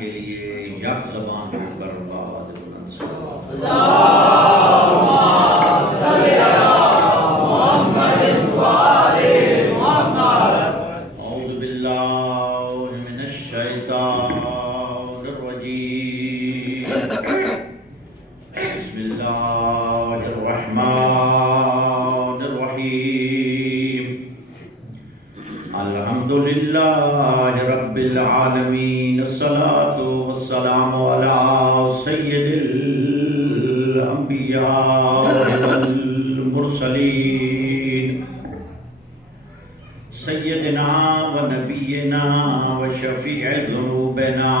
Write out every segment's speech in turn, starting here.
کے لیے یک زبان ہو کر آواز بلند سے اعوذ باللہ من الشیطان الرجیم بسم اللہ الرحمن الرحیم الحمدللہ رب العالمین الصلاة والسلام علی سید الانبیاء والمرسلین سیدنا و نبینا و شفیع ذنوبنا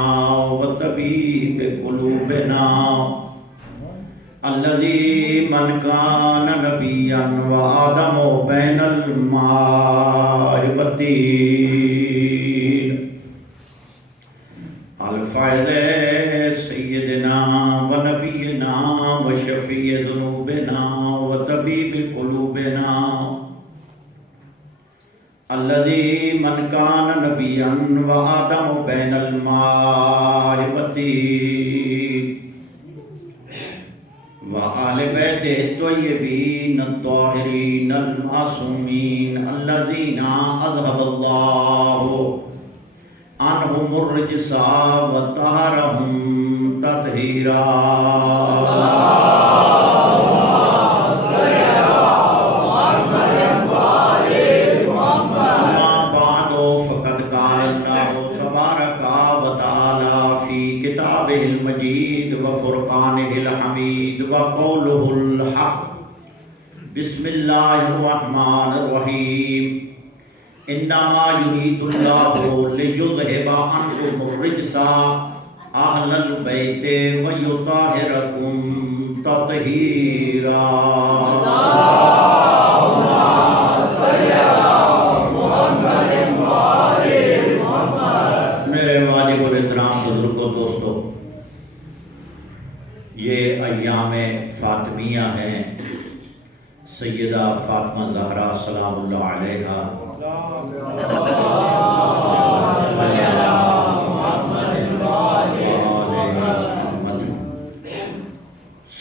و طبیب قلوبنا الذي من كان نبيا وآدم بين الماء والطين الفائز سيدنا ونبينا وشفيع ذنوبنا وطبيب قلوبنا الذي من كان نبيا وآدم بين الماء والطين وآل بیتہ الطیبین الطاہرین المعصومین الذین اذهب اللہ عنہم الرجس وطہرہم تطہیرا اما بعد فقد قال اللہ تبارک وتعالی فی کتابہ المجید وفرقانہ الحمید وقوله الحق بسم اللہ الرحمن الرحیم انما یرید اللہ لیذہب عنکم الرجس اہل البیت ویطہرکم تطہیرا میرے واجب الاحترام بزرگوں دوستو، یہ ایام فاطمیہ ہیں۔ سیدہ فاطمہ زہرا سلام اللہ علیہا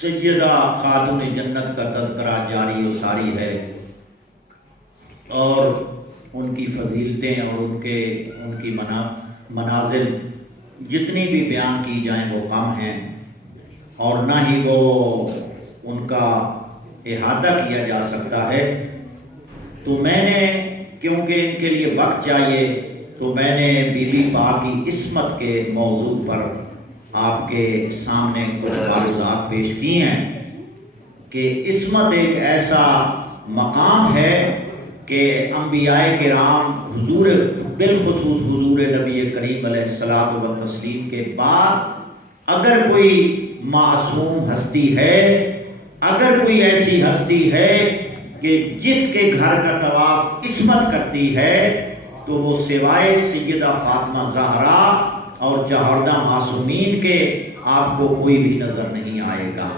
سیدہ خاتون جنت کا تذکرہ جاری و ساری ہے، اور ان کی فضیلتیں اور ان کی منازل جتنی بھی بیان کی جائیں وہ کم ہیں، اور نہ ہی وہ ان کا احاطہ کیا جا سکتا ہے۔ تو میں نے، کیونکہ ان کے لیے وقت چاہیے، تو میں نے بی بی پاک کی عصمت کے موضوع پر آپ کے سامنے کچھ معلومات پیش کی ہیں کہ عصمت ایک ایسا مقام ہے کہ انبیاء کرام حضور بالخصوص حضور نبی کریم علیہ الصلوۃ والتسلیم کے بعد اگر کوئی معصوم ہستی ہے، اگر کوئی ایسی ہستی ہے کہ جس کے گھر کا طواف عصمت کرتی ہے، تو وہ سوائے سیدہ فاطمہ زہرا اور چہردہ معصومین کے آپ کو کوئی بھی نظر نہیں آئے گا۔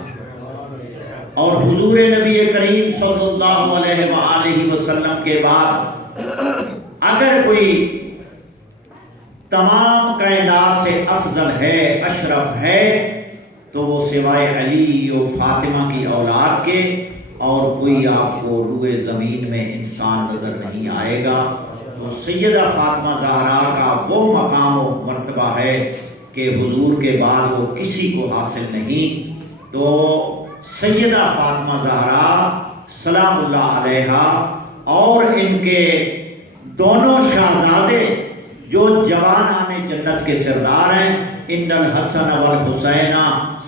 اور حضور نبی کریم صلی اللہ علیہ وآلہ وسلم کے بعد اگر کوئی تمام کائنات سے افضل ہے، اشرف ہے، تو وہ سوائے علی و فاطمہ کی اولاد کے اور کوئی آپ کو روئے زمین میں انسان نظر نہیں آئے گا۔ تو سیدہ فاطمہ زہرا کا وہ مقام و مرتبہ ہے کہ حضور کے بعد وہ کسی کو حاصل نہیں۔ تو سیدہ فاطمہ زہرا سلام اللہ علیہا اور ان کے دونوں شہزادے جو جوانان جنت کے سردار ہیں، ان الحسن والحسین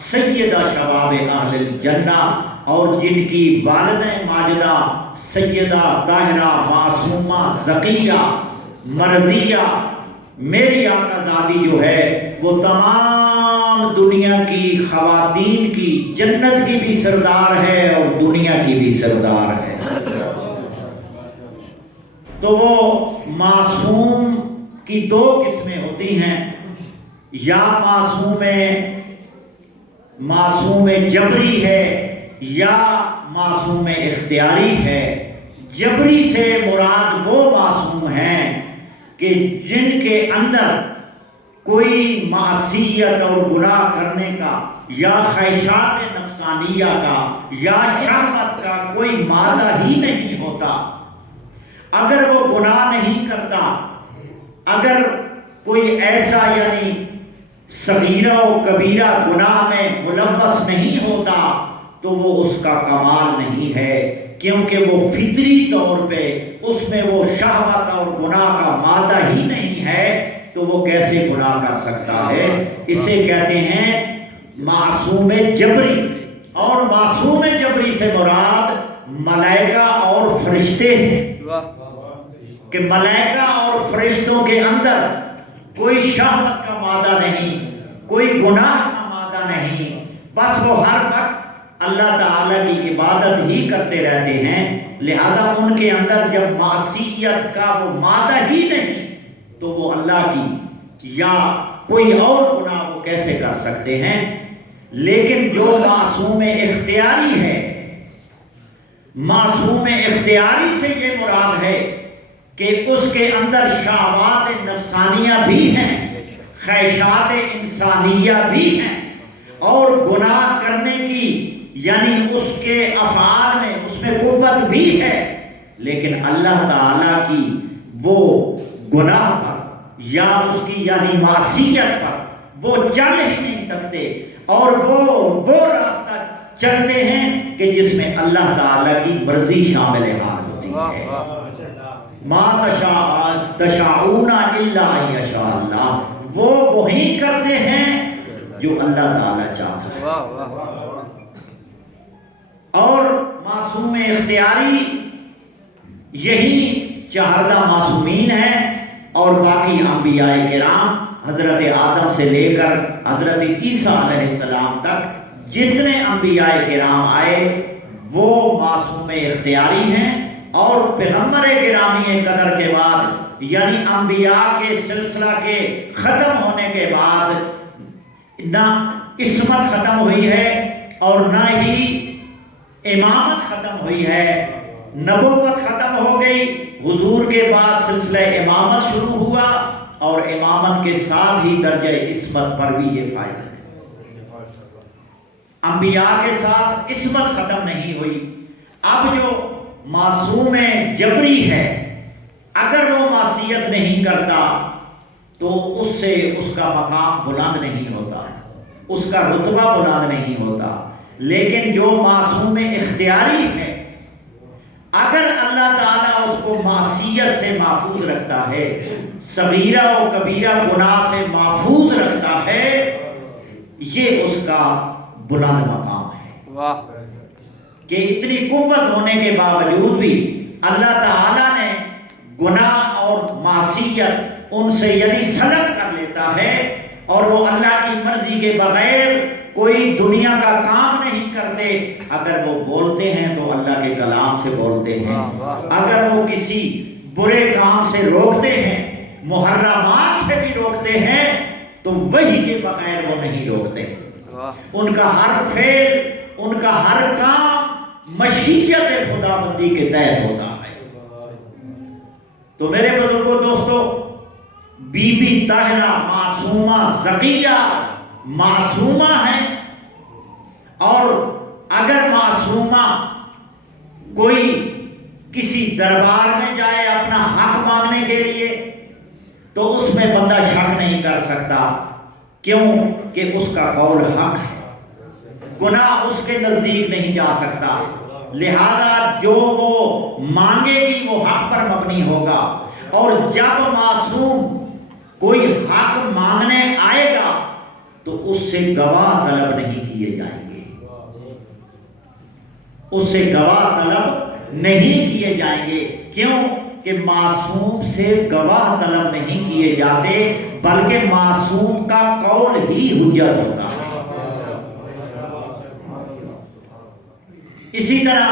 سیدہ شباب اہل الجنہ، اور جن کی والدہ ماجدہ سیدہ طاہرہ معصومہ ذکیہ مرضیہ میری آقا زادی جو ہے، وہ تمام دنیا کی خواتین کی، جنت کی بھی سردار ہے اور دنیا کی بھی سردار ہے۔ تو وہ معصوم کی دو قسمیں ہوتی ہیں، یا معصوم جبری ہے یا معصوم اختیاری ہے۔ جبری سے مراد وہ معصوم ہیں کہ جن کے اندر کوئی معصیت اور گناہ کرنے کا یا خواہشات نفسانیہ کا یا شہوت کا کوئی مادہ ہی نہیں ہوتا، اگر وہ گناہ نہیں کرتا، اگر کوئی ایسا یعنی صغیرہ و کبیرہ گناہ میں ملوث نہیں ہوتا تو وہ اس کا کمال نہیں ہے، کیونکہ وہ فطری طور پہ اس میں وہ شہوت اور گناہ کا مادہ ہی نہیں ہے، تو وہ کیسے گناہ کر سکتا ہے؟ اسے کہتے ہیں معصوم جبری، اور معصوم جبری سے مراد ملائکہ اور فرشتے ہیں، کہ ملائکہ اور فرشتوں کے اندر کوئی شہوت کا مادہ نہیں، کوئی گناہ کا مادہ نہیں، بس وہ ہر وقت اللہ تعالیٰ کی عبادت ہی کرتے رہتے ہیں، لہذا ان کے اندر جب معصیت کا وہ مادہ ہی نہیں تو وہ اللہ کی یا کوئی اور گناہ وہ کیسے کر سکتے ہیں؟ لیکن جو معصوم اختیاری ہے، معصوم اختیاری سے یہ مراد ہے کہ اس کے اندر شہوات نفسانیہ بھی ہیں، خواہشات انسانیہ بھی ہیں، اور گناہ کرنے کی یعنی اس کے افعال میں اس میں قوت بھی ہے، لیکن اللہ تعالیٰ کی وہ گناہ پر یا اس کی یعنی معصیت پر وہ چل ہی نہیں سکتے، اور وہ راستہ چلتے ہیں کہ جس میں اللہ تعالیٰ کی مرضی شامل حال ہوتی ہے۔ ما تشاءون الا ان یشاء اللہ، وہ وہی کرتے ہیں جو اللہ تعالیٰ چاہتا ہے۔ اور معصوم اختیاری یہی 14 معصومین ہیں، اور باقی انبیاء کرام حضرت آدم سے لے کر حضرت عیسیٰ علیہ السلام تک جتنے انبیاء کرام آئے وہ معصوم اختیاری ہیں، اور پیغمبر گرامی قدر کے بعد یعنی انبیاء کے سلسلہ کے ختم ہونے کے بعد نہ عصمت ختم ہوئی ہے اور نہ ہی امامت ختم ہوئی ہے، نبوت ختم ہو گئی، حضور کے بعد سلسلہ امامت شروع ہوا، اور امامت کے ساتھ ہی درجہ عصمت پر بھی یہ فائدہ ہے۔ انبیاء کے ساتھ عصمت ختم نہیں ہوئی۔ اب جو معصوم جبری ہے، اگر وہ معصیت نہیں کرتا تو اس سے اس کا مقام بلند نہیں ہوتا، اس کا رتبہ بلند نہیں ہوتا، لیکن جو معصوم اختیاری ہے، اگر اللہ تعالیٰ اس کو معصیت سے محفوظ رکھتا ہے، صغیرہ و کبیرہ گناہ سے محفوظ رکھتا ہے، یہ اس کا بلند مقام ہے۔ کہ اتنی قوت ہونے کے باوجود بھی اللہ تعالیٰ نے گناہ اور معصیت ان سے یعنی سلب کر لیتا ہے، اور وہ اللہ کی مرضی کے بغیر کوئی دنیا کا کام نہیں کرتے۔ اگر وہ بولتے ہیں تو اللہ کے کلام سے بولتے ہیں، اگر وہ کسی برے کام سے روکتے ہیں، محرمات سے بھی روکتے ہیں، تو وحی کے بغیر وہ نہیں روکتے۔ ان کا ہر فعل، ان کا ہر کام مشیت خدا بندی کے تحت ہوتا ہے۔ تو میرے بزرگوں، دوستو، بی بی طاہرہ معصومہ زکیہ معصومہ ہیں، اور اگر معصومہ کوئی کسی دربار میں جائے اپنا حق مانگنے کے لیے تو اس میں بندہ شک نہیں کر سکتا، کیوں کہ اس کا قول حق ہے، گناہ اس کے نزدیک نہیں جا سکتا، لہذا جو وہ مانگے گی وہ حق پر مبنی ہوگا۔ اور جب معصوم کوئی حق مانگنے آئے گا تو اس سے گواہ طلب نہیں کیے جائیں گے، اس سے گواہ طلب نہیں کیے جائیں گے، کیوں کہ معصوم سے گواہ طلب نہیں کیے جاتے، بلکہ معصوم کا قول ہی حجت ہوتا ہے۔ اسی طرح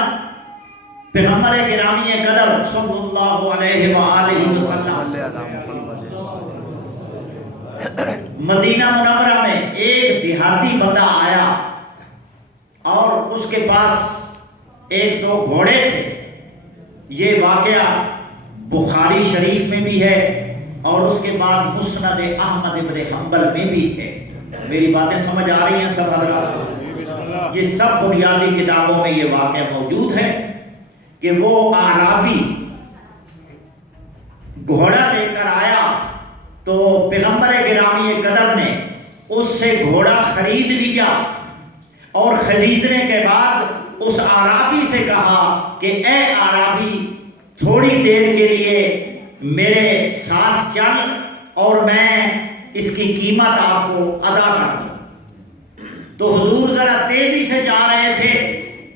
پیغمبر گرامی قدر صلی اللہ علیہ وآلہ وسلم مدینہ منورہ میں ایک دیہاتی بندہ آیا، اور اس کے پاس 1-2 گھوڑے تھے۔ یہ واقعہ بخاری شریف میں بھی ہے، اور اس کے بعد مسند احمد ابن حنبل میں بھی ہے۔ میری باتیں سمجھ آ رہی ہیں سب حضرات؟ یہ سب بنیادی کتابوں میں یہ واقعہ موجود ہے کہ وہ اعرابی گھوڑا لے کر آیا تو پیغمبر گرامی قدر نے اس سے گھوڑا خرید لیا، اور خریدنے کے بعد اس اعرابی سے کہا کہ اے اعرابی تھوڑی دیر کے لیے میرے ساتھ چل اور میں اس کی قیمت آپ کو ادا کر دوں۔ تو حضور ذرا تیزی سے جا رہے تھے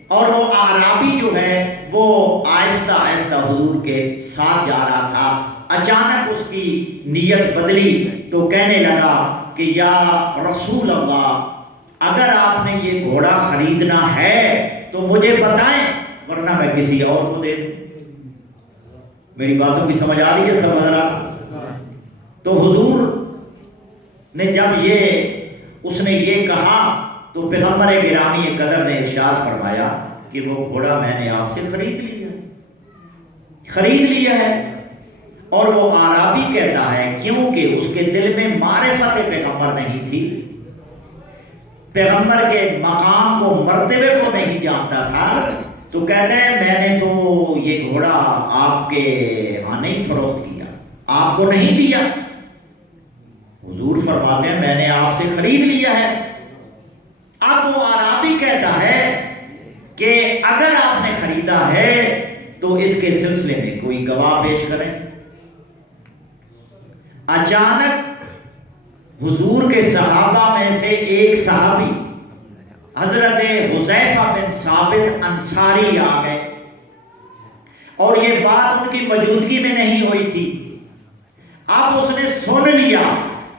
اور وہ اعرابی جو ہے وہ آہستہ آہستہ حضور کے ساتھ جا رہا تھا۔ اچانک اس کی نیت بدلی تو کہنے لگا کہ یا رسول اللہ، اگر آپ نے یہ گھوڑا خریدنا ہے تو مجھے بتائیں، ورنہ میں کسی اور کو دے دوں۔ میری باتوں کی سمجھ آ رہی ہے سب حضرات؟ تو حضور نے جب اس نے یہ کہا تو پیغمبر گرامی قدر نے ارشاد فرمایا کہ وہ گھوڑا میں نے آپ سے خرید لیا ہے۔ اور وہ اعرابی کہتا ہے کیونکہ اس کے دل میں معرفت پیغمبر نہیں تھی، پیغمبر کے مقام کو، مرتبے کو نہیں جانتا تھا، تو کہتے ہیں میں نے تو یہ گھوڑا آپ کے ہاں نہیں فروخت کیا، آپ کو نہیں دیا۔ حضور فرماتے ہیں میں نے آپ سے خرید لیا ہے۔ اب وہ اعرابی کہتا ہے کہ اگر آپ نے خریدا ہے تو اس کے سلسلے میں کوئی گواہ پیش کریں۔ اچانک حضور کے صحابہ میں سے ایک صحابی حضرت حذیفہ بن ثابت انصاری آ گئے، اور یہ بات ان کی موجودگی میں نہیں ہوئی تھی۔ اب اس نے سن لیا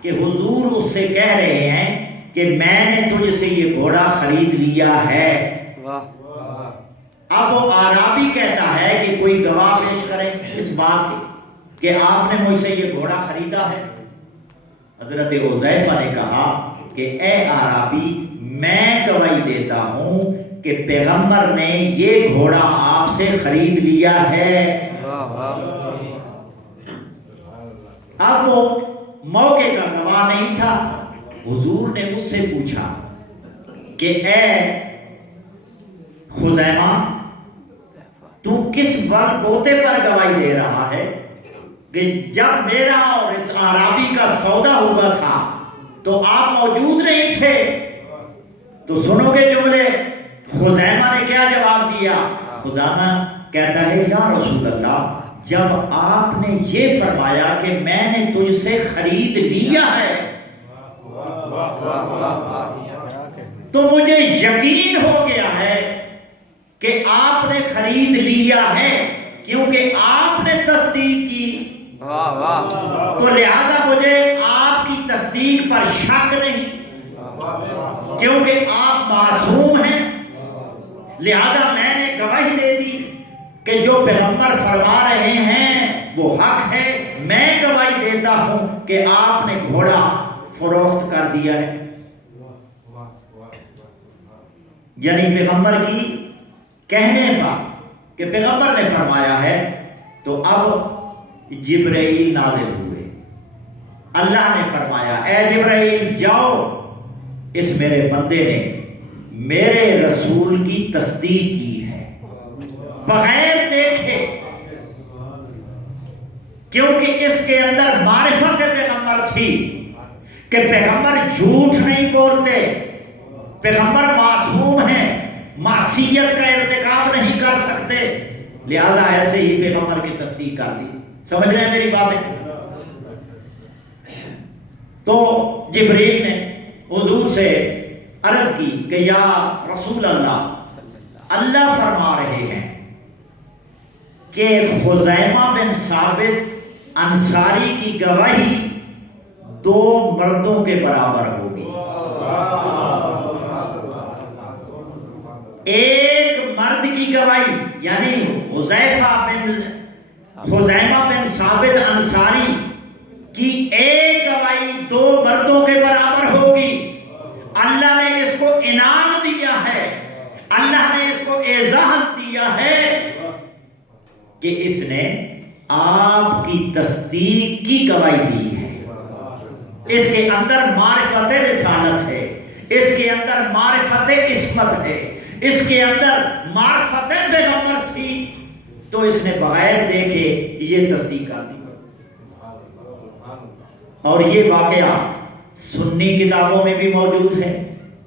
کہ حضور اس سے کہہ رہے ہیں کہ میں نے تجھ سے یہ گھوڑا خرید لیا ہے۔ اب وہ اعرابی کہتا ہے کہ کوئی گواہ پیش کرے اس بات کے کہ آپ نے مجھ سے یہ گھوڑا خریدا ہے۔ حضرت حذیفہ نے کہا کہ اے اعرابی، میں گواہی دیتا ہوں کہ پیغمبر نے یہ گھوڑا آپ سے خرید لیا ہے۔ اب وہ موقع کا گواہ نہیں تھا۔ حضور نے مجھ سے پوچھا کہ اے خزیمہ، تو کس بوتے پر گواہی دے رہا ہے کہ جب میرا اور اس اعرابی کا سودا ہوا تھا تو آپ موجود نہیں تھے؟ تو سنو گے جملے۔ خزیمہ نے کیا جواب دیا؟ خزیمہ کہتا ہے یا رسول اللہ، جب آپ نے یہ فرمایا کہ میں نے تجھ سے خرید لیا ہے تو مجھے یقین ہو گیا ہے کہ آپ نے خرید لیا ہے، کیونکہ آپ نے تصدیق کی، تو لہذا مجھے آپ کی تصدیق پر شک نہیں، کیونکہ آپ معصوم ہیں۔ لہذا میں نے گواہی دے دی کہ جو پیغمبر فرما رہے ہیں وہ حق ہے۔ میں گواہی دیتا ہوں کہ آپ نے گھوڑا فروخت کر دیا ہے۔ یعنی پیغمبر کی کہنے پر کہ پیغمبر نے فرمایا ہے۔ تو اب جبرائیل نازل ہوئے، اللہ نے فرمایا اے جبرائیل جاؤ، اس میرے بندے نے میرے رسول کی تصدیق کی ہے بغیر دیکھے، کیونکہ اس کے اندر معرفت پیغمبر تھی کہ پیغمبر جھوٹ نہیں بولتے، پیغمبر معصوم ہیں، معصیت کا ارتکاب نہیں کر سکتے، لہذا ایسے ہی پیغمبر کی تصدیق کر دی۔ سمجھ رہے ہیں میری باتیں؟ تو جبریل نے حضور سے عرض کی کہ یا رسول اللہ، اللہ فرما رہے ہیں کہ خزیمہ بن ثابت انصاری کی گواہی 2 مردوں کے برابر ہوگی۔ ایک مرد کی گواہی یعنی خزیمہ بن ثابت انصاری کی ایک گواہی 2 مردوں کے برابر ہوگی۔ اللہ نے اس کو انعام دیا ہے، اللہ نے اس کو اعزاز دیا ہے کہ اس نے آپ کی تصدیق کی گواہی دی ہے، اس کے اندر معرفت رسالت ہے، اس کے اندر معرفت عصمت ہے، اس کے اندر معرفت پیغمبر تھی، تو اس نے بغیر دیکھے یہ تصدیق کر دی۔ اور یہ واقعہ سنی کتابوں میں بھی موجود ہے،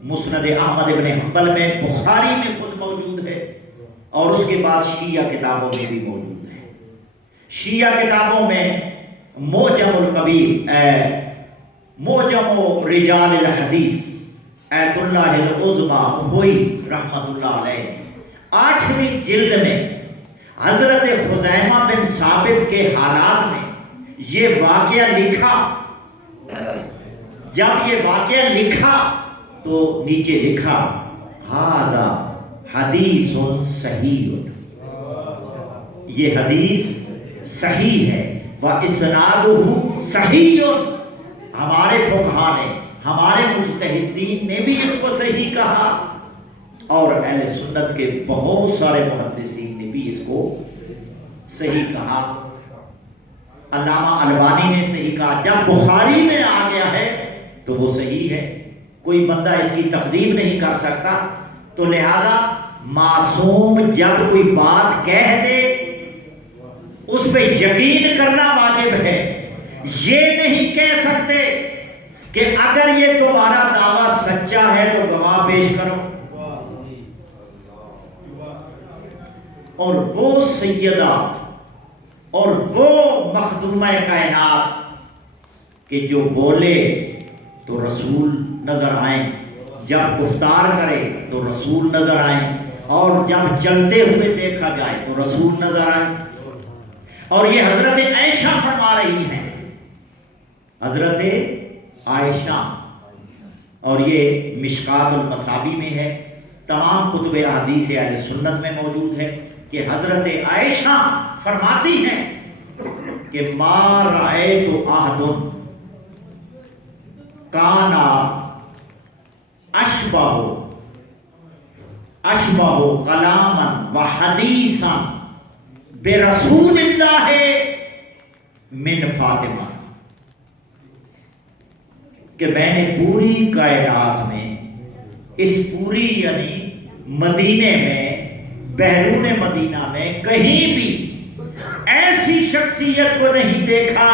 مسند احمد بن حنبل میں، بخاری میں خود موجود ہے، اور اس کے بعد شیعہ کتابوں میں بھی موجود ہے۔ شیعہ کتابوں میں معجم الکبیر، معجم رجال الحدیث، ایت اللہ العظمی ہوئی رحمت اللہ علیہ، 8ویں جلد میں حضرت خزیمہ بن ثابت کے حالات میں یہ واقعہ لکھا۔ جب یہ واقعہ لکھا تو نیچے لکھا ھذا حدیث صحیح، یہ حدیث صحیح ہے، وَإِسْنَادُهُ صحیح، ہمارے فقہاء نے، ہمارے مجتہدین نے بھی اس کو صحیح کہا، اور اہل سنت کے بہت سارے محدثین نے بھی اس کو صحیح کہا۔ علامہ البانی نے صحیح کہا، جب بخاری میں آ گیا ہے تو وہ صحیح ہے، کوئی بندہ اس کی تکذیب نہیں کر سکتا۔ تو لہذا معصوم جب کوئی بات کہہ دے اس پہ یقین کرنا واجب ہے، یہ نہیں کہہ سکتے کہ اگر یہ تمہارا دعویٰ سچا ہے تو گواہ پیش کرو۔ اور وہ سیدہ اور وہ مخدومہ کائنات کہ جو بولے تو رسول نظر آئیں، جب گفتار کرے تو رسول نظر آئیں، اور جب چلتے ہوئے دیکھا جائے تو رسول نظر آئیں۔ اور یہ حضرت عائشہ فرما رہی ہیں، حضرت عائشہ، اور یہ مشکات المصابی میں ہے، تمام کتب احادیث اہل سنت میں موجود ہے کہ حضرت عائشہ فرماتی ہیں کہ ما رأیت احد کان اشبہ کلاما و حدیثا برسول اللہ من فاطمہ، کہ میں نے پوری کائنات میں، اس پوری یعنی مدینے میں، بیرون مدینہ میں کہیں بھی ایسی شخصیت کو نہیں دیکھا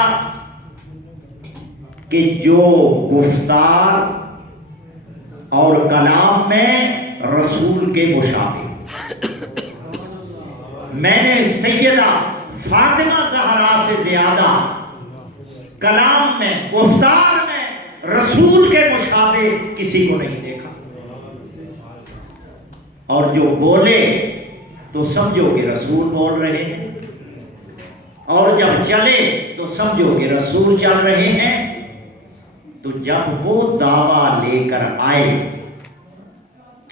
کہ جو گفتار اور کلام میں رسول کے مشابہ۔ میں نے سیدہ فاطمہ زہرا سے زیادہ کلام میں، گفتار میں رسول کے مشابہ کسی کو نہیں دیکھا، اور جو بولے تو سمجھو کہ رسول بول رہے ہیں، اور جب چلے تو سمجھو کہ رسول چل رہے ہیں۔ تو جب وہ دعویٰ لے کر آئے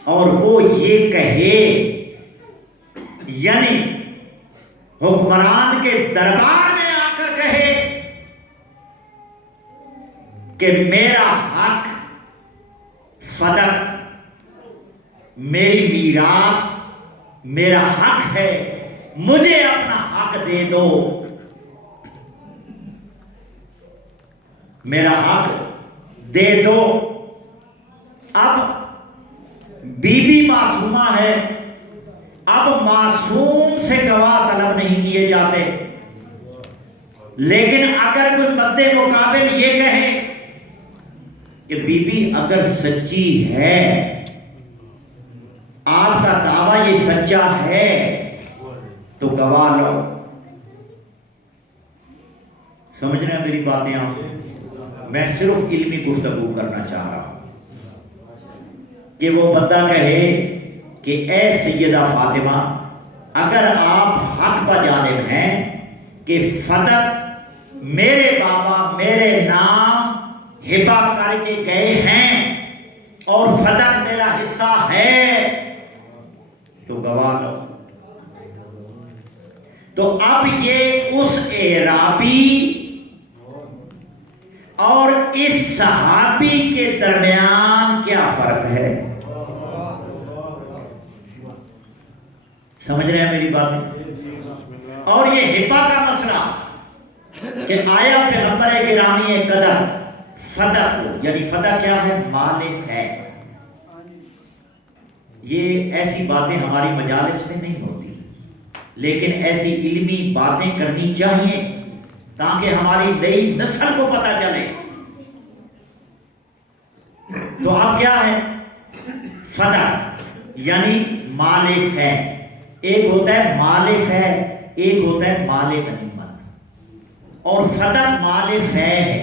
اور وہ یہ کہے، یعنی حکمران کے دربار میں آ کر کہے کہ میرا حق فدق، میری میراث میرا حق ہے، مجھے اپنا حق دے دو، میرا حق دے دو۔ اب بی بی معصومہ ہے، اب معصوم سے گواہ طلب نہیں کیے جاتے، لیکن اگر کوئی مد مقابل یہ کہے کہ بی بی اگر سچی ہے، آپ کا دعویٰ یہ سچا ہے تو گواہ لو۔ سمجھ رہے ہیں میری باتیں آپ؟ میں صرف علمی گفتگو کرنا چاہ رہا ہوں کہ وہ بندہ کہے کہ اے سیدہ فاطمہ، اگر آپ حق پر جانب ہیں کہ فدق میرے بابا میرے نام ہبہ کر کے گئے ہیں اور فدق میرا حصہ ہے، تو گواہ لو۔ تو اب یہ اس اعرابی اور اس صحابی کے درمیان کیا فرق ہے؟ سمجھ رہے ہیں میری بات؟ اور یہ ہبہ کا مسئلہ کہ آیا پیغمبر گرامی قدر فدا کو، یعنی فدا کیا ہے؟ مالک ہے۔ یہ ایسی باتیں ہماری مجالس میں نہیں ہوتی، لیکن ایسی علمی باتیں کرنی چاہیے تاکہ ہماری نئی نسل کو پتہ چلے۔ تو اب کیا ہے؟ فدا یعنی مال فے۔ ایک ہوتا ہے مال فے، ایک ہوتا ہے مال غنیمت، اور فدا مال فے ہے،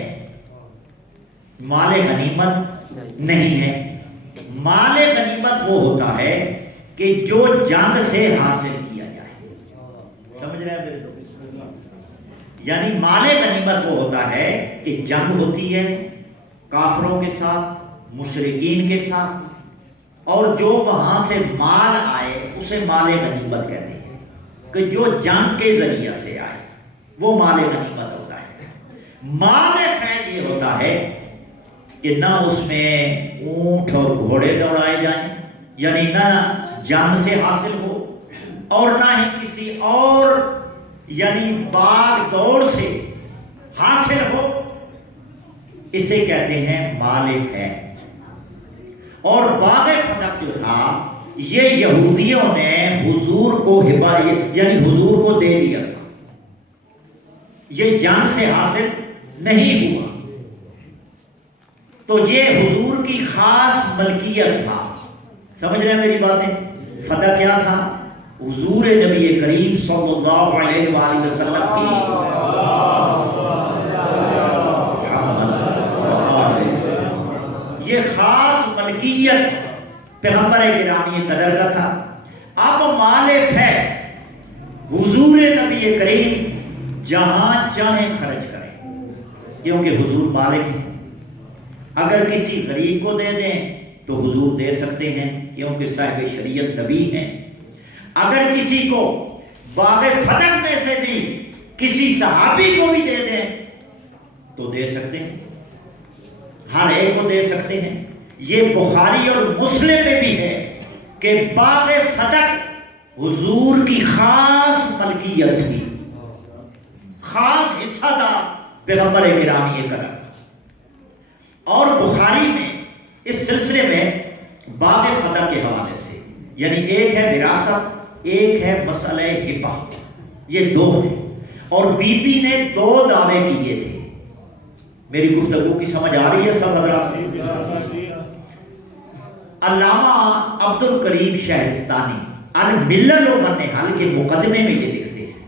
مال غنیمت نہیں ہے۔ مال غنیمت وہ ہوتا ہے کہ جو جنگ سے حاصل کیا جائے، سمجھ رہے ہیں میرے لوگ؟ یعنی مال غنیمت وہ ہوتا ہے کہ جنگ ہوتی ہے کافروں کے ساتھ، مشرکین کے ساتھ، اور جو وہاں سے مال آئے اسے مال غنیمت کہتے ہیں، کہ جو جنگ کے ذریعے سے آئے وہ مال غنیمت ہوتا ہے۔ مال فے یہ ہوتا ہے کہ نہ اس میں اونٹ اور گھوڑے دوڑائے جائیں، یعنی نہ جنگ سے حاصل ہو اور نہ ہی کسی اور یعنی باغ دوڑ سے حاصل ہو، اسے کہتے ہیں مال فے۔ اور باغ فتح جو تھا یہ یہودیوں نے حضور کو ہبہ یعنی حضور کو دے دیا تھا، یہ جنگ سے حاصل نہیں ہوا، تو یہ حضور کی خاص ملکیت تھا۔ سمجھ رہے ہیں میری باتیں؟ فتح کیا تھا؟ حضور نبی کریم صلی اللہ علیہ وآلہ وسلم کی یہ خاص ملکیت پیغمبر گرامی قدر کا تھا۔ اب مال فے حضور نبی کریم جہاں چاہیں خرچ کریں، کیونکہ حضور مالک ہیں۔ اگر کسی غریب کو دے دیں تو حضور دے سکتے ہیں کیونکہ صاحب شریعت نبی ہیں۔ اگر کسی کو باغ فتح میں سے بھی کسی صحابی کو بھی دے دیں تو دے سکتے ہیں، ہر ایک کو دے سکتے ہیں۔ یہ بخاری اور مسلم میں بھی ہے کہ باغ فتح حضور کی خاص ملکیت تھی، خاص حصہ تھا پیغمبر گرامی قدر۔ اور بخاری میں اس سلسلے میں باغ فتح کے حوالے سے یعنی ایک ہے وراثت، ایک ہے مسئلہ ہبہ، یہ دو ہیں، اور بی بی نے دو دعوے کیے تھے۔ میری گفتگو کی سمجھ آ رہی ہے سب حضرات؟ علامہ عبد الکریم شہرستانی الملل و منحل کے مقدمے میں یہ لکھتے ہیں،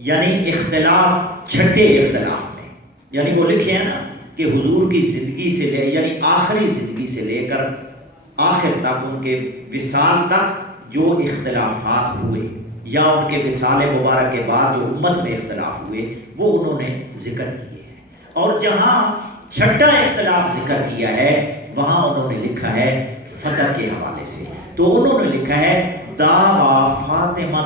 یعنی اختلاف چھٹے اختلاف میں، یعنی وہ لکھے ہیں نا کہ حضور کی زندگی سے لے یعنی آخری زندگی سے لے کر آخر تک ان کے وصال تک جو اختلافات ہوئے یا ان کے وصال مبارک کے بعد جو امت میں اختلاف ہوئے وہ انہوں نے ذکر کیے ہیں، اور جہاں چھٹا اختلاف ذکر کیا ہے وہاں انہوں نے لکھا ہے فتح کے حوالے سے، تو انہوں نے لکھا ہے دعوی فاطمہ،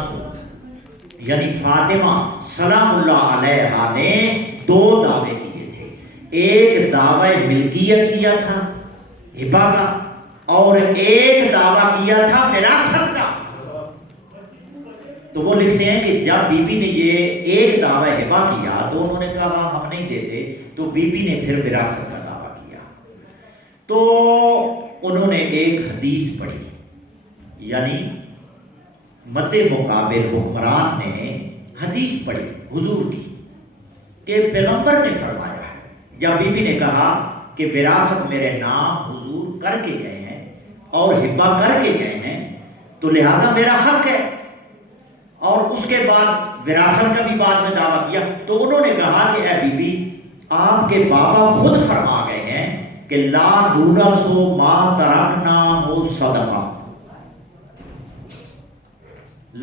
یعنی فاطمہ سلام اللہ علیہا نے دو دعوے کیے تھے، ایک دعوی ملکیت کیا تھا ہبہ کا، اور ایک دعویٰ کیا تھا وراثت کا۔ تو وہ لکھتے ہیں کہ جب بی بی نے یہ ایک دعویٰ ہبہ کیا تو انہوں نے کہا ہم نہیں دیتے، تو بی بی نے پھر وراثت کا دعویٰ کیا۔ تو انہوں نے ایک حدیث پڑھی، یعنی مد مقابل حکمران نے حدیث پڑھی حضور کی کہ پیغمبر نے فرمایا ہے، جب بی بی نے کہا کہ وراثت میرے نام حضور کر کے گئے ہیں اور ہبہ کر کے گئے ہیں تو لہٰذا میرا حق ہے، اور اس کے بعد وراثت کا بھی بعد میں دعویٰ کیا، تو انہوں نے کہا کہ اے بی بی آپ کے بابا خود فرما گئے ہیں کہ لا نورث ما ترکنا ہو صدقہ،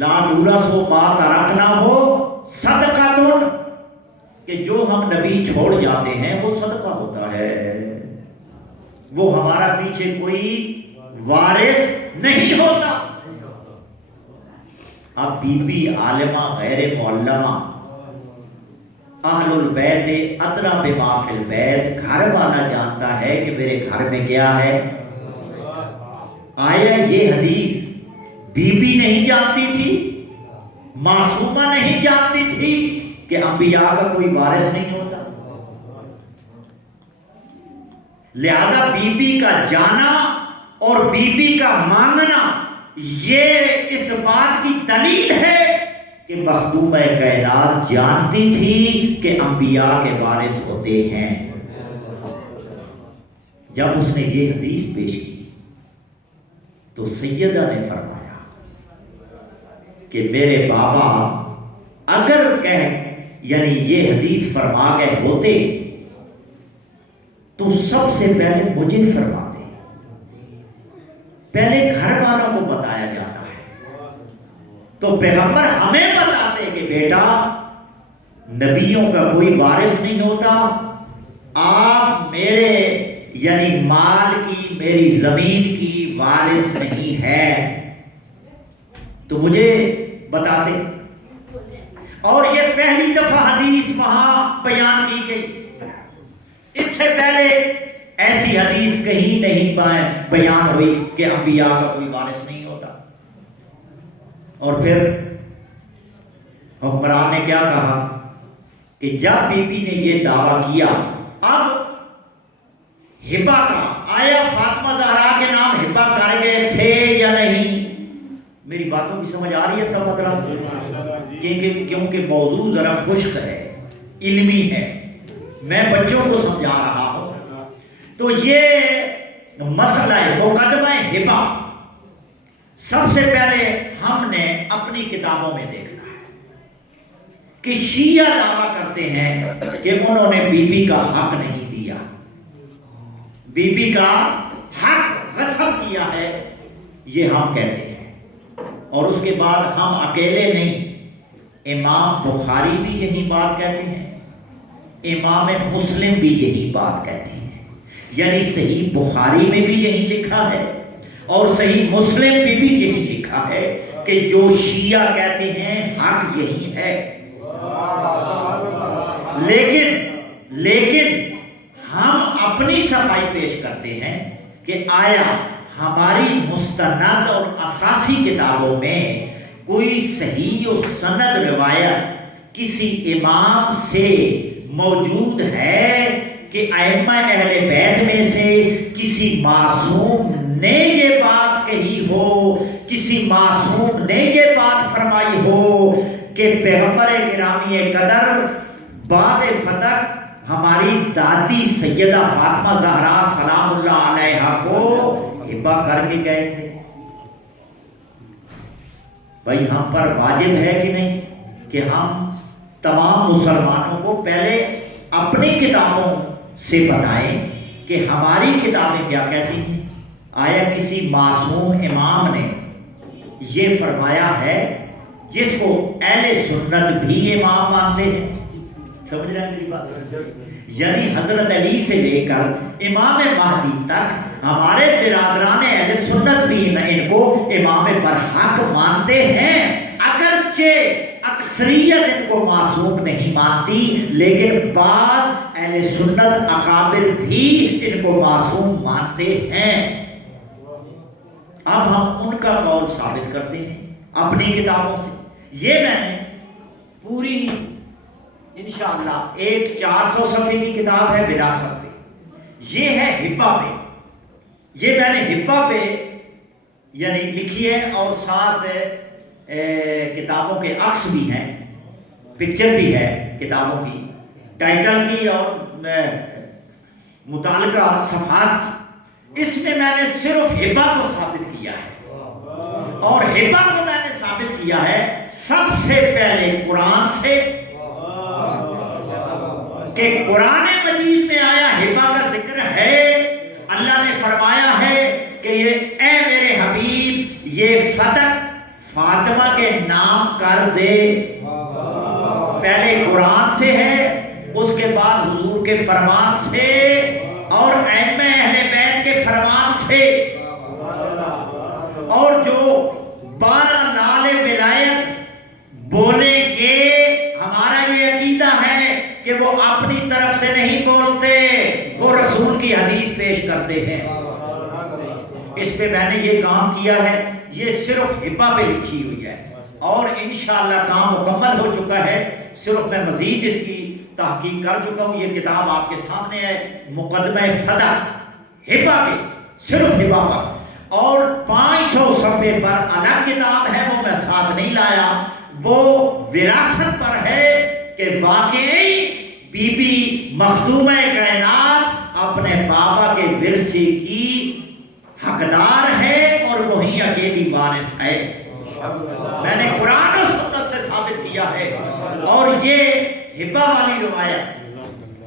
لا نورث ما ترکنا ہو صدقہ، کہ جو ہم نبی چھوڑ جاتے ہیں وہ صدقہ ہوتا ہے، وہ ہمارا پیچھے کوئی وارث نہیں ہوتا۔ اب بی بی عالمہ غیر معلمہ، اہل البیت ادری بما فی البیت، گھر والا جانتا ہے کہ میرے گھر میں کیا ہے۔ آیا یہ حدیث بی بی نہیں جانتی تھی معصومہ نہیں جانتی تھی کہ انبیاء کا کوئی وارث نہیں ہوتا؟ لہذا بی بی کا جانا اور بی بی کا مانگنا یہ اس بات کی دلیل ہے کہ مخدومہ کائنات جانتی تھی کہ انبیاء کے وارث ہوتے ہیں۔ جب اس نے یہ حدیث پیش کی تو سیدہ نے فرمایا کہ میرے بابا اگر یعنی یہ حدیث فرما گئے ہوتے تو سب سے پہلے مجھے فرماتے، پہلے گھر والوں کو بتایا جاتا ہے، تو پیغمبر ہمیں بتاتے کہ بیٹا نبیوں کا کوئی وارث نہیں ہوتا، آپ میرے یعنی مال کی، میری زمین کی وارث نہیں ہے، تو مجھے بتاتے۔ اور یہ پہلی دفعہ حدیث وہاں بیان کی گئی، اس سے پہلے ایسی حدیث کہیں نہیں بیان ہوئی کہ انبیاء کا کوئی وارث نہیں ہوتا۔ اور پھر حکمران نے کیا کہا کہ جب بی بی نے یہ دعویٰ کیا، اب ہبہ کا آیا فاطمہ زہرا کے نام ہبہ کر گئے تھے یا نہیں؟ میری باتوں کی سمجھ آ رہی ہے سب حضرات؟ کیونکہ موضوع ذرا خشک ہے، علمی ہے، میں بچوں کو سمجھا رہا ہوں۔ تو یہ مسئلہ مقدمہ ہبہ سب سے پہلے ہم نے اپنی کتابوں میں دیکھنا ہے کہ شیعہ دعویٰ کرتے ہیں کہ انہوں نے بی بی کا حق نہیں دیا، بی بی کا حق غصب کیا ہے، یہ ہم کہتے ہیں۔ اور اس کے بعد ہم اکیلے نہیں، امام بخاری بھی یہی بات کہتے ہیں، امام مسلم بھی یہی بات کہتے ہیں، یعنی صحیح بخاری میں بھی یہی لکھا ہے اور صحیح مسلم میں بھی یہی لکھا ہے کہ جو شیعہ کہتے ہیں حق یہی ہے۔ لیکن ہم اپنی صفائی پیش کرتے ہیں کہ آیا ہماری مستند اور اساسی کتابوں میں کوئی صحیح و سند روایت کسی امام سے موجود ہے کہ ائمہ اہل بیت میں سے کسی معصوم نے یہ بات کہی ہو، کسی معصوم نے یہ بات فرمائی ہو کہ پیغمبر گرامی قدر بعد فتح ہماری دادی سیدہ فاطمہ زہرا سلام اللہ علیہا کو ہبہ کر کے گئے تھے؟ بھائی ہم پر واجب ہے کہ نہیں کہ ہم تمام مسلمانوں کو پہلے اپنی کتابوں سے بتائیں کہ ہماری کتابیں کیا کہتی ہیں؟ آیا کسی معصوم امام نے یہ فرمایا ہے جس کو اہل سنت بھی امام مانتے ہیں؟ سمجھ رہے ہیں میری بات؟ یعنی حضرت علی سے لے کر امام مہدی تک ہمارے برادران اہل سنت بھی ان کو امام برحق مانتے ہیں، اگرچہ اکثریت ان کو معصوم نہیں مانتی، لیکن بعض اہل سنت اکابر بھی ان کو معصوم مانتے ہیں۔ اب ہم ان کا قول ثابت کرتے ہیں اپنی کتابوں سے۔ یہ میں نے پوری انشاءاللہ ایک 400 صفحے کی کتاب ہے وراثت پہ، یہ ہے ہبہ پہ، یہ میں نے ہبہ پہ یعنی لکھی ہے، اور ساتھ کتابوں کے عکس بھی ہیں، پکچر بھی ہے کتابوں کی، ٹائٹل کی اور متعلقہ صفحات کی۔ اس میں نے صرف ہبہ کو ثابت کیا ہے، اور ہبہ کو میں نے ثابت کیا ہے سب سے پہلے قرآن سے، کہ قرآن مجید میں آیا ہبہ کا ذکر ہے، اللہ نے فرمایا ہے کہ یہ اے میرے حبیب یہ فتح فاطمہ کے نام کر دے۔ پہلے قرآن سے ہے، اس کے بعد حضور کے فرمان سے اور ائمہ اہل بیت کے فرمان سے، اور جو 12 نال ولایت بولیں گے ہمارا یہ عقیدہ ہے کہ وہ اپنی طرف سے نہیں بولتے، وہ رسول کی حدیث پیش کرتے ہیں۔ اس پہ میں نے یہ کام کیا ہے، یہ صرف ہبہ پہ لکھی ہوئی ہے، اور انشاءاللہ کام مکمل ہو چکا ہے، صرف میں مزید اس کی تحقیق کر چکا ہوں۔ یہ کتاب آپ کے سامنے ہے، مقدمہ فتح ہبہ پہ، صرف ہبہ پر، اور 500 صفحے پر الگ کتاب ہے، وہ میں ساتھ نہیں لایا، وہ وراثت پر ہے کہ واقعی بی بی مخدومہ کائنات اپنے بابا کے ورثے کی حقدار ہے اور وہی اکیلی وارث ہے۔ میں نے قرآن و سنت سے ثابت کیا ہے، اور یہ ہبہ والی روایت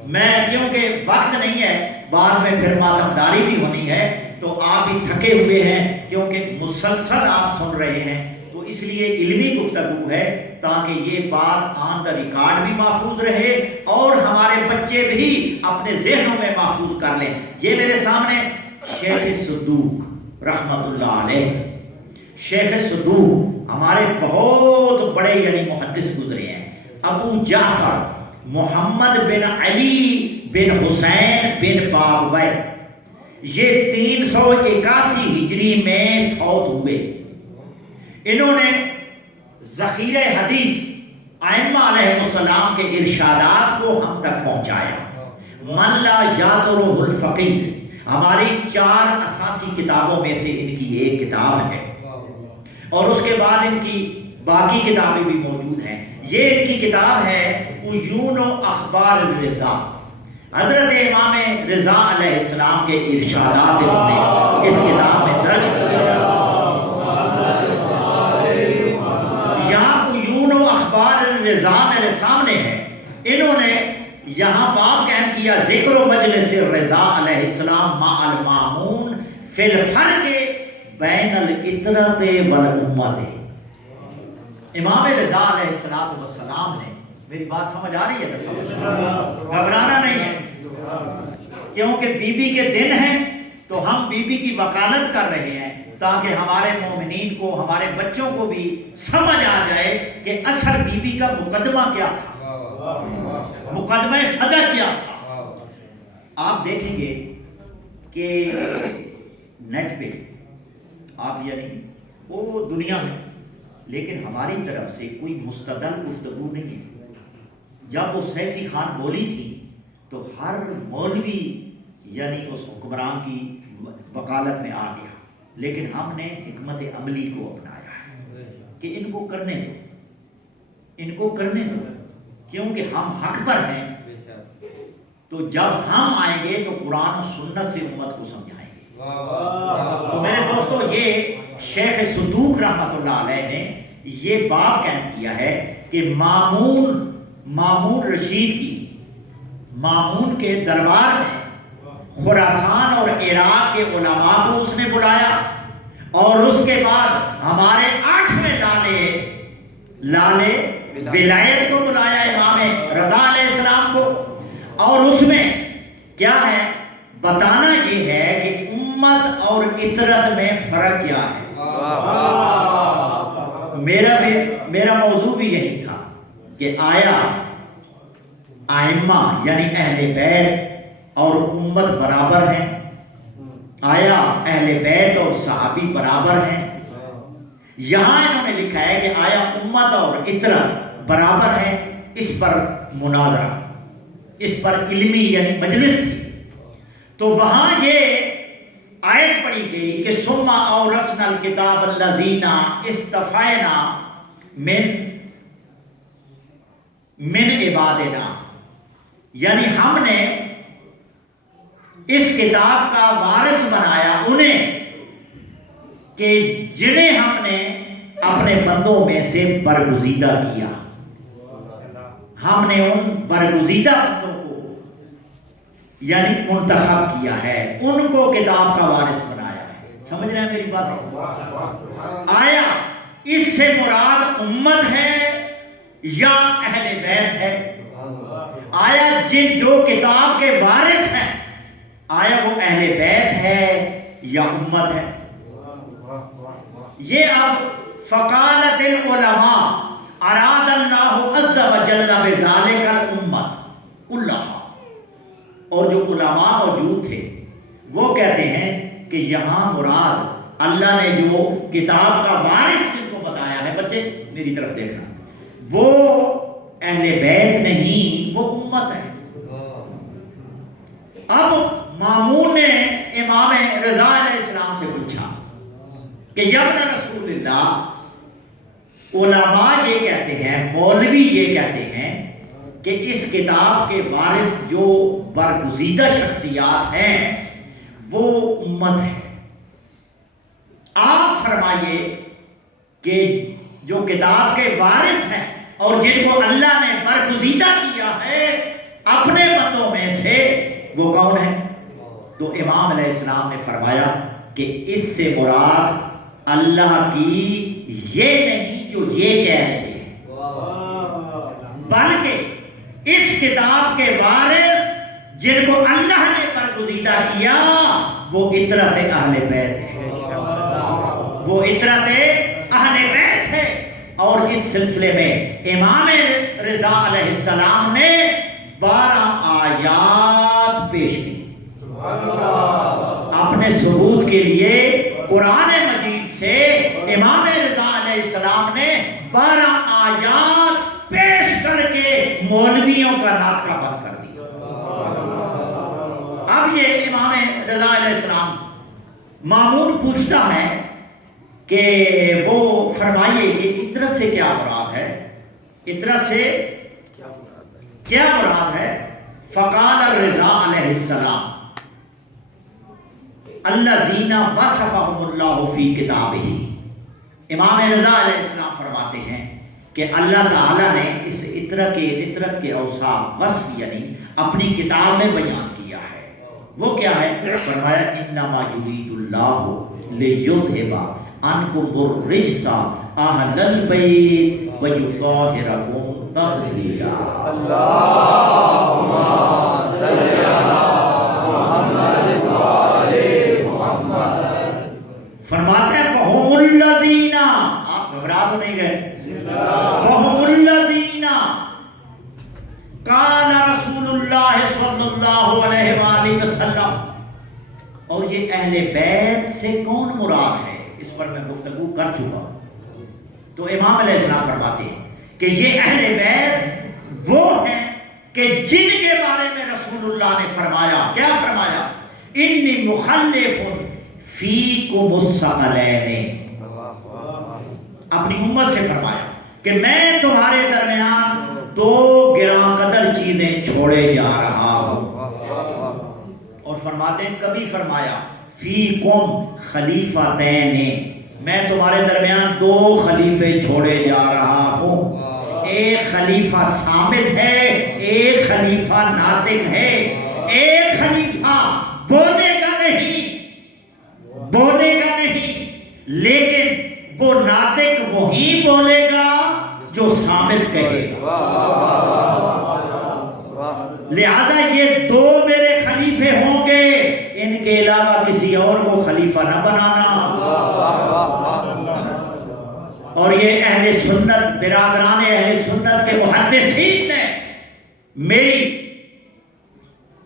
میں، کیونکہ وقت نہیں ہے، بعد میں پھر ماتمداری بھی ہونی ہے، تو آپ بھی تھکے ہوئے ہیں کیونکہ مسلسل آپ سن رہے ہیں، تو اس لیے علمی گفتگو ہے تاکہ یہ بات آن دا ریکارڈ بھی محفوظ رہے اور ہمارے بچے بھی اپنے ذہنوں میں محفوظ کر لیں۔ یہ میرے سامنے شیخ صدوق رحمت اللہ علیہ، شیخ صدوق ہمارے بہت بڑے یعنی محدث گزرے ہیں، ابو جعفر محمد بن علی بن حسین بن بابویہ، یہ 381 ہجری میں فوت ہوئے۔ انہوں نے ذخیرہ حدیث ائمہ علیہ السلام کے ارشادات کو ہم تک پہنچایا۔ من لا یعذرہ الفقیہ ہماری 4 اساسی کتابوں میں سے ان کی ایک کتاب ہے، اور اس کے بعد ان کی باقی کتابیں بھی موجود ہیں۔ یہ ان کی کتاب ہے عیون و اخبار الرضا، حضرت امام رضا علیہ السلام کے ارشادات انہوں نے اس کتاب میں درج کیا۔ یہاں عیون و اخبار الرضا میرے سامنے ہے، انہوں نے یہاں باب قائم کیا، ذکر و مجلس رضا علیہ السلام مع المامون فی الفرق بین العطرت والامت۔ امام رضا علیہ السلام نے، میری بات سمجھ آ رہی ہے نا؟ سمجھ، گھبرانا نہیں ہے، کیونکہ بی بی کے دن ہیں تو ہم بی بی کی وکالت کر رہے ہیں تاکہ ہمارے مومنین کو، ہمارے بچوں کو بھی سمجھ آ جائے کہ اصل بی بی کا مقدمہ کیا تھا، مقدمہ فتح کیا تھا۔ آپ دیکھیں گے کہ نیٹ پہ آپ یعنی وہ دنیا میں، لیکن ہماری طرف سے کوئی مستدل گفتگو نہیں ہے۔ جب وہ سیفی خان بولی تھی تو ہر مولوی یعنی اس حکمران کی وکالت میں آ گیا، لیکن ہم نے حکمت عملی کو اپنایا ہے کہ ان کو کرنے دو، ان کو کرنے دو، کیونکہ ہم حق پر ہیں۔ تو جب ہم آئیں گے تو قرآن و سنت سے امت کو سمجھائیں گے۔ تو میرے دوستو، یہ شیخ صدوق رحمت اللہ علیہ نے یہ باب قائم کیا ہے کہ مامون رشید کی، مامون کے دربار میں خراسان اور عراق کے علماء کو اس نے بلایا، اور اس کے بعد ہمارے 8ویں لالے ولایت کو بلایا، امام رضا علیہ السلام کو، اور اس میں کیا ہے بتانا یہ ہے کہ امت اور اطرت میں فرق کیا ہے۔ میرا موضوع بھی یہی تھا کہ آیا ائمہ یعنی اہل بیت اور امت برابر ہیں، آیا اہل بیت اور صحابی برابر ہیں؟ یہاں انہوں نے لکھا ہے کہ آیا امت اور اطرت برابر ہیں۔ اس پر مناظرہ، اس پر علمی یعنی مجلس تھی، تو وہاں یہ آیت پڑھی گئی کہ ثم اورثنا الکتاب الذین اصطفینا من عبادنا، یعنی ہم نے اس کتاب کا وارث بنایا انہیں کہ جنہیں ہم نے اپنے بندوں میں سے برگزیدہ کیا۔ ہم نے ان برگزیدہ بندوں کو یعنی منتخب کیا ہے، ان کو کتاب کا وارث بنایا ہے۔ سمجھ رہے ہیں میری بات؟ آیا اس سے مراد امت ہے یا اہل بیت ہے؟ آیا جو کتاب کے وارث ہیں، آیا وہ اہل بیت ہے یا امت ہے؟ یہ اب فقالت العلماء اراد اللہ عز وجل بذالک الامت کلھا، اور جو علماء موجود تھے وہ کہتے ہیں کہ یہاں مراد اللہ نے جو کتاب کا وارث جن کو بتایا ہے، بچے میری طرف دیکھنا، وہ اہل بیت نہیں، وہ امت ہے۔ اب مامون نے امام رضا علیہ السلام سے پوچھا کہ یا ابن رسول اللہ، علماء یہ کہتے ہیں، مولوی یہ کہتے ہیں کہ اس کتاب کے وارث جو برگزیدہ شخصیات ہیں وہ امت ہے، آپ فرمائیے کہ جو کتاب کے وارث ہیں اور جن کو اللہ نے برگزیدہ کیا ہے اپنے بندوں میں سے، وہ کون ہے؟ تو امام علیہ السلام نے فرمایا کہ اس سے مراد اللہ کی یہ نہیں جو یہ کہہ رہے ہیں، بلکہ اس کتاب کے وارث جن کو اللہ نے برگزیدہ کیا وہ اطرت اہل بیت ہے، وہ اطرت اہل بیت ہے۔ اور اس سلسلے میں امام رضا علیہ السلام نے 12 آیات پیش کی اپنے ثبوت کے لیے۔ قرآن مجید سے امام رضا علیہ السلام نے 12 آیات پیش کر کے مولویوں کا ناطقہ بند کر دیا۔ اب یہ امام رضا علیہ السلام، مامون پوچھتا ہے کہ وہ فرمائیے کہ اطرت سے کیا مراد ہے، اطرت سے کیا مراد ہے؟ فقال الرضا علیہ السلام الذین وصفهم اللہ فی کتابہ، امام رضا علیہ السلام فرماتے ہیں کہ اللہ تعالیٰ نے اس اطرت کے اوصاف، وصف یعنی اپنی کتاب میں بیان کیا ہے۔ وہ کیا ہے؟ فرمایا انما یرید اللہ لیذھب عنکم الرجس اہل البیت ویطہرکم تطہیرا۔ اللہم صلی علی محمد وآل محمد۔ فرماتے ہیں وَهُمُ الَّذِينَ، آپ گھبرا تو نہیں رہے، وَهُمُ الَّذِينَ قال رسول اللہ صلی اللہ علیہ وآلہ وسلم۔ اور یہ اہل بیت سے کون مراد ہے؟ اس پر میں گفتگو کر چکا ہوں۔ تو امام علیہ السلام فرماتے ہیں کہ یہ اہل بیت وہ ہیں کہ جن کے بارے میں رسول اللہ نے فرمایا، کیا فرمایا؟ انی مخلف فیکم الثقلین، اپنی امت سے فرمایا کہ میں تمہارے درمیان 2 گراں قدر چیزیں چھوڑے جا رہا ہوں۔ اور فرماتے ہیں کبھی فرمایا فیکم خلیفتین، میں تمہارے درمیان 2 خلیفے چھوڑے جا رہا ہوں، ایک خلیفہ صامت ہے، ایک خلیفہ ناطق ہے۔ ایک خلیفہ بولنے کا نہیں لیکن وہ ناطق وہی بولے گا جو صامت کہے گا۔ لہذا یہ 2 میرے خلیفے ہوں گے، ان کے علاوہ کسی اور کو خلیفہ نہ بنانا۔ اور یہ اہل سنت، برادران اہل سنت کے محدثین نے میری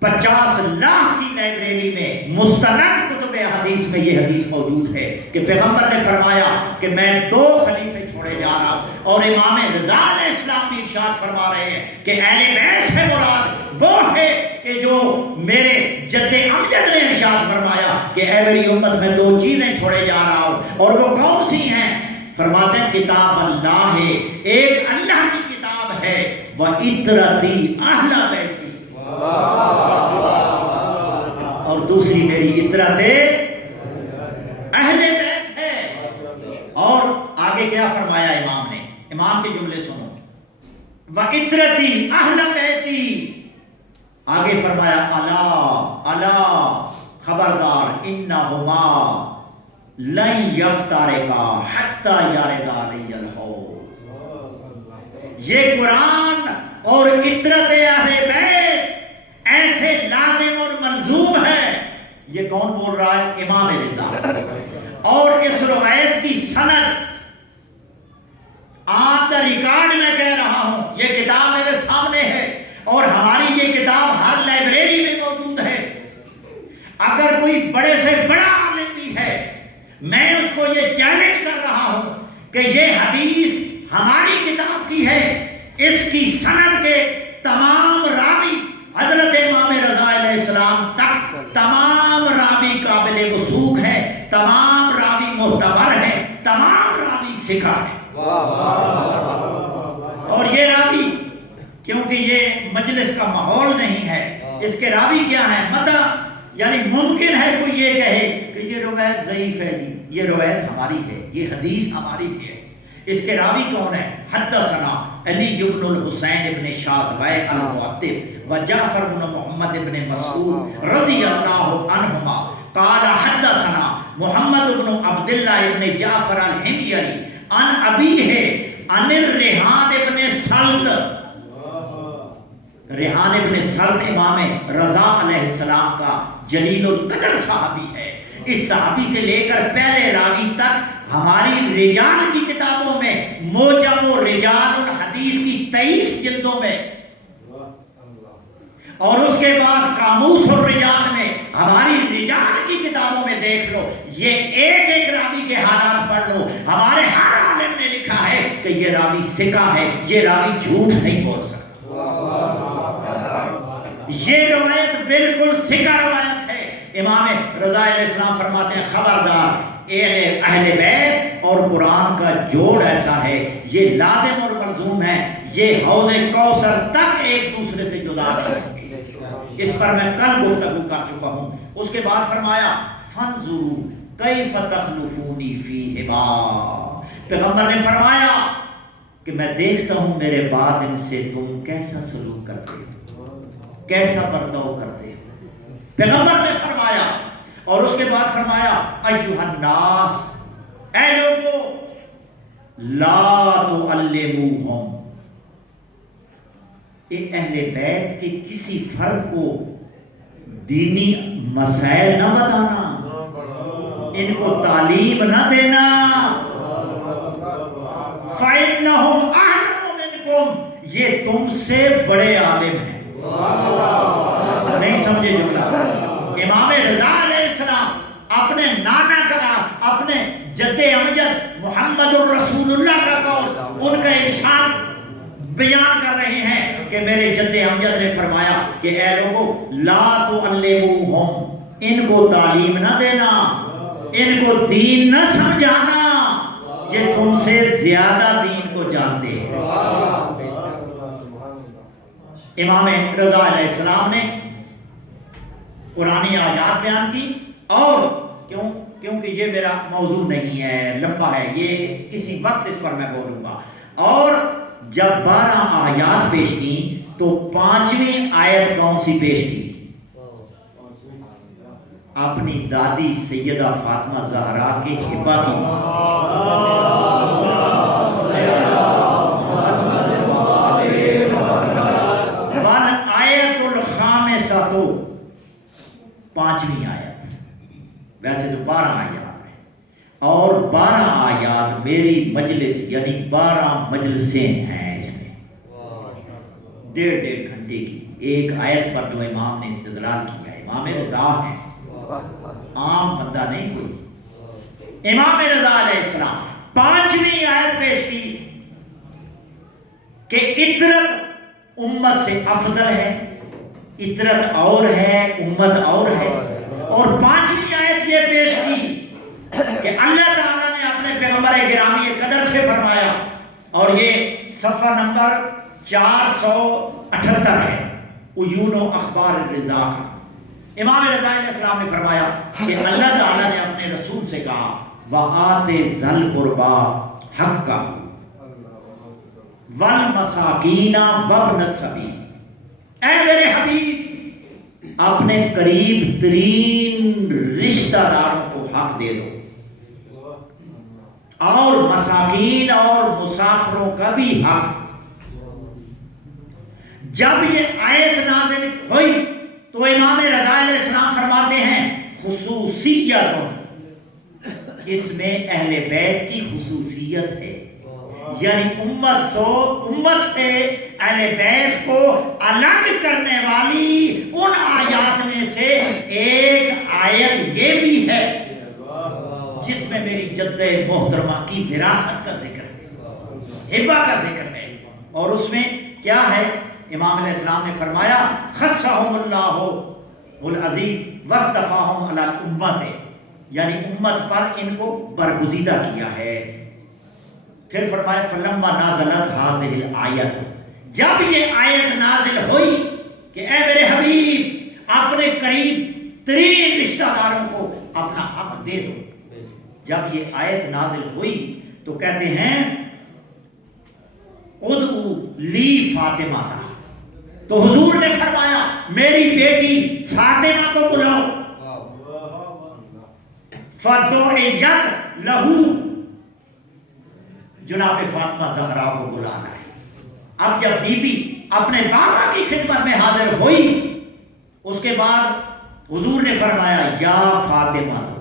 50 لاکھ کی لائبریری میں مستند کتب حدیث میں یہ حدیث موجود ہے کہ پیغمبر نے فرمایا کہ میں 2 خلیفے چھوڑے جا رہا ہوں۔ اور امام رضا علیہ السلام بھی ارشاد فرما رہے ہیں کہ اہل بیت سے مراد وہ ہے کہ جو میرے جد امجد نے ارشاد فرمایا کہ اے میری امت میں 2 چیزیں چھوڑے جا رہا ہوں، اور وہ کون سی ہیں؟ فرماتے ہیں کتاب اللہ ہے، ایک اللہ کی کتاب ہے، وَإِطْرَتِي أَهْلَ بَيْتِي، اور دوسری میری اطرت اہل بیت ہے۔ اور آگے کیا فرمایا امام نے؟ امام کے جملے سنو، وَإِطْرَتِي أَهْلَ بَيْتِي، آگے فرمایا الا خبردار، انہما لن یفترقا حتی یرد علی الحوض، یہ قرآن اور اطرت اہل بیت ایسے لازم اور ملزوم ہے۔ یہ کون بول رہا ہے؟ امام رضا۔ اور اس روایت کی سند آن دا ریکارڈ میں کہہ رہا ہوں، یہ کتاب میرے سامنے ہے اور ہماری یہ کتاب ہر لائبریری میں موجود ہے۔ اگر کوئی بڑے سے بڑا عالم بھی ہے، میں اس کو یہ چیلنج کر رہا ہوں کہ یہ حدیث ہماری کتاب کی ہے، اس کی سند کے تمام راوی حضرت امام رضا علیہ السلام تک تمام راوی قابل وثوق ہے، تمام راوی معتبر ہے، تمام راوی ثقہ ہے۔ اور یہ راوی، کیونکہ یہ مجلس کا ماحول نہیں ہے، اس کے راوی کیا ہیں؟ مدہ، یعنی ممکن ہے کوئی یہ کہے کہ یہ روایت ضعیف ہے، یہ روایت ہماری ہے، یہ حدیث ہماری ہے۔ اس کے راوی کون ہے؟ حدثنا علی بن الحسین بن شاذبہ المؤدب و جعفر بن محمد بن مسعود رضی اللہ عنہما قال حدثنا محمد بن عبداللہ بن جعفر الحميري عن ابیہ عن الریحان بن سلط۔ ریحان ابن سلط امام رضا علیہ السلام کا جلیل القدر صحابی ہے۔ اس صحابی سے لے کر پہلے راوی تک ہماری رجال کی کتابوں میں، موجم و رجال الحدیث کی 23 جلدوں میں، اور اس کے بعد قاموس الرجال میں، ہماری رجال کی کتابوں میں دیکھ لو، یہ ایک ایک راوی کے حالات پڑھ لو، ہمارے ہر عالم نے لکھا ہے کہ یہ راوی ثقہ ہے، یہ راوی جھوٹ نہیں بول سکتا، یہ روایت بالکل ثقہ روایت ہے۔ امام رضا علیہ السلام فرماتے ہیں خبردار، اہل بیت اور قرآن کا جوڑ ایسا ہے، یہ لازم اور ملزوم ہے، یہ حوض کوثر تک ایک دوسرے سے جدا نہیں ہوں گے۔ اس پر میں کل گفتگو کر چکا ہوں۔ اس کے بعد فرمایا فانظروا کیف تخلفونی فیہما، پیغمبر نے فرمایا کہ میں دیکھتا ہوں میرے بعد ان سے تم کیسا سلوک کرتے ہو، کیسا برتاؤ کرتے ہو۔ پیغمبر نے فرمایا، اور اس کے بعد فرمایا ایھا الناس، اے لوگو لا تعلموہم، اہل بیت کے کسی فرد کو دینی مسائل نہ بتانا، ان کو تعلیم نہ دینا، فَإِنَّهُمْ أَعْلَمُ مِنْكُمْ، یہ تم سے بڑے عالم ہیں۔ نہیں سمجھے جملہ؟ امام رضا علیہ السلام اپنے نانا کا، اپنے جد امجد محمد الرسول اللہ کا قول، ان کا ارشاد بیان کر رہے ہیں کہ میرے جد امجد نے فرمایا کہ اے لوگو لا تعلموہم، ان کو تعلیم نہ دینا، ان کو دین نہ سمجھانا، یہ تم سے زیادہ دین کو جانتے ہیں۔ امام رضا علیہ السلام نے قرآنی آیات بیان کی، اور کیونکہ یہ میرا موضوع نہیں ہے، لمبا ہے، یہ کسی وقت اس پر میں بولوں گا، اور جب 12 آیات پیش کی تو 5ویں آیت کون سی پیش کی؟ اپنی دادی سیدہ فاطمہ زہرا کے ہبہ کی آیت الخامسہ تو 5ویں آیت، ویسے تو 12 آیات ہیں، اور 12 آیات میری مجلس یعنی 12 مجلسیں ہیں، اس میں 1.5 گھنٹے کی ایک آیت پر جو امام نے استدلال کیا ہے، امام رضا ہے، عام بندہ نہیں کوئی۔ امام رضا علیہ السلام 5ویں آیت پیش کی کہ عطرت امت سے افضل ہے، عطرت اور ہے، امت اور ہے، اور 5ویں آیت یہ پیش کی کہ اللہ تعالیٰ نے اپنے پیغمبر گرامی قدر سے فرمایا، اور یہ صفحہ نمبر 478 ہے، عیون و اخبار الرضا کا۔ امام رضا علیہ السلام نے فرمایا کہ اللہ تعالیٰ نے اپنے رسول سے کہا وَآتِ ذَا الْقُرْبَىٰ حَقَّهُ وَالْمَسَاكِينَ وَابْنَ السَّبِيلِ، اے میرے حبیب اپنے قریب ترین رشتہ داروں کو حق دے دو، اور مساکین اور مسافروں کا بھی حق۔ جب یہ آیت نازل ہوئی تو امام رضا علیہ السلام فرماتے ہیں خصوصیت، اس میں اہل بیت کی خصوصیت ہے، یعنی امت سے اہل بیت کو الگ کرنے والی ان آیات میں سے ایک آیت یہ بھی ہے جس میں میری جد محترمہ کی وراثت کا ذکر ہے۔ ہبہ کا ذکر ہے، اور اس میں کیا ہے؟ امام علیہ السلام نے فرمایا خصھہم اللہ العزیز واصطفاہم علی الامت، یعنی امت پر ان کو برگزیدہ کیا ہے۔ پھر فرمایا فلما نازلت ہذہ الآیت، جب یہ آیت نازل ہوئی کہ اے میرے حبیب اپنے قریب ترین رشتہ داروں کو اپنا حق دے دو، جب یہ آیت نازل ہوئی تو کہتے ہیں ادعو لی فاطمہ تھا، تو حضور نے فرمایا میری بیٹی فاطمہ کو بلاؤ، فدعیت لہو، جناب فاطمہ زہرا کو بلانا ہے۔ اب جب بی بی اپنے بابا کی خدمت میں حاضر ہوئی، اس کے بعد حضور نے فرمایا یا فاطمہ تو،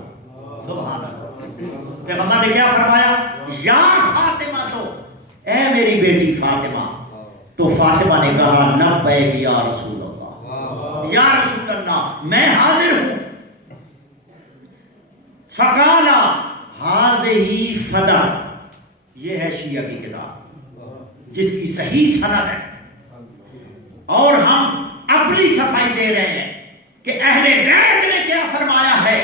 سبحان اللہ، پیغمبر نے کیا فرمایا؟ یا فاطمہ تو، اے میری بیٹی فاطمہ۔ تو فاطمہ نے کہا لبیک یا رسول اللہ، یا رسول اللہ میں حاضر ہوں۔ فقال ہذہ فدا، یہ ہے شیعہ کی کتاب جس کی صحیح سند ہے، اور ہم اپنی صفائی دے رہے ہیں کہ اہل بیت نے کیا فرمایا ہے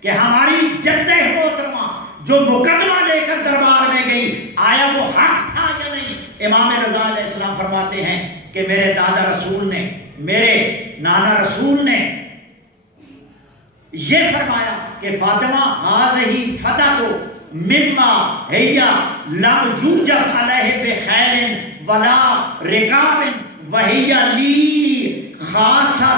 کہ ہماری جدہ محترمہ جو مقدمہ لے کر دربار میں گئی آیا وہ حق تھا یا نہیں؟ امام رضا علیہ السلام فرماتے ہیں کہ میرے دادا رسول نے، میرے نانا رسول نے یہ فرمایا کہ فاطمہ ہذہ فدا کو مما ہیا لم یوجد علیہ بخیل ولا رکاب وہی لی خاصہ